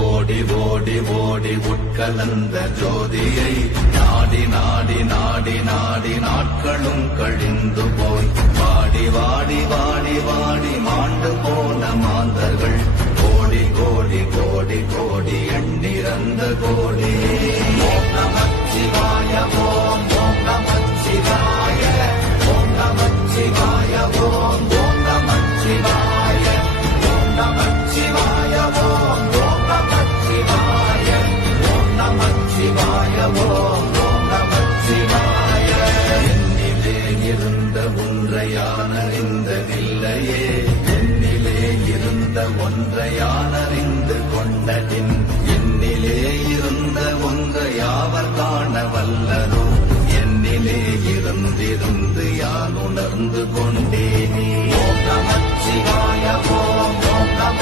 ஓடி ஓடி ஓடி உட்கலந்த ஜோதியை நாடி நாடி நாடி நாடி நாட்களும் கழிந்து போய் வாடி வாடி வாடி வாடி மாண்டு போன மாந்தர்கள் கோடி கோடி கோடி கோடி எண்ணிறந்த கோடி. ஓம் நமச்சிவாய ஓம் ஓம் நமச்சிவாய ஓம் நமச்சிவாய ஓம் ஓம் நமச்சிவாய ஓம் நமச்சிவாய ஓம் ஓம் நமச்சிவாய ஓம் நமச்சிவாய ஓம் ஓம் நமச்சிவாய. என்னிலே இருந்த ஒன்றையானறிந்ததில்லையே என்னிலே இருந்த ஒன்றையானறிந்து கொண்டதின் என்னிலே இருந்த ஒன்றையாவர் காண வல்லரோ என்னிலே இருந்திருந்து யான் உணர்ந்து கொண்டேனே. ஓம் நமச்சிவாய ஓம் ஓம் நம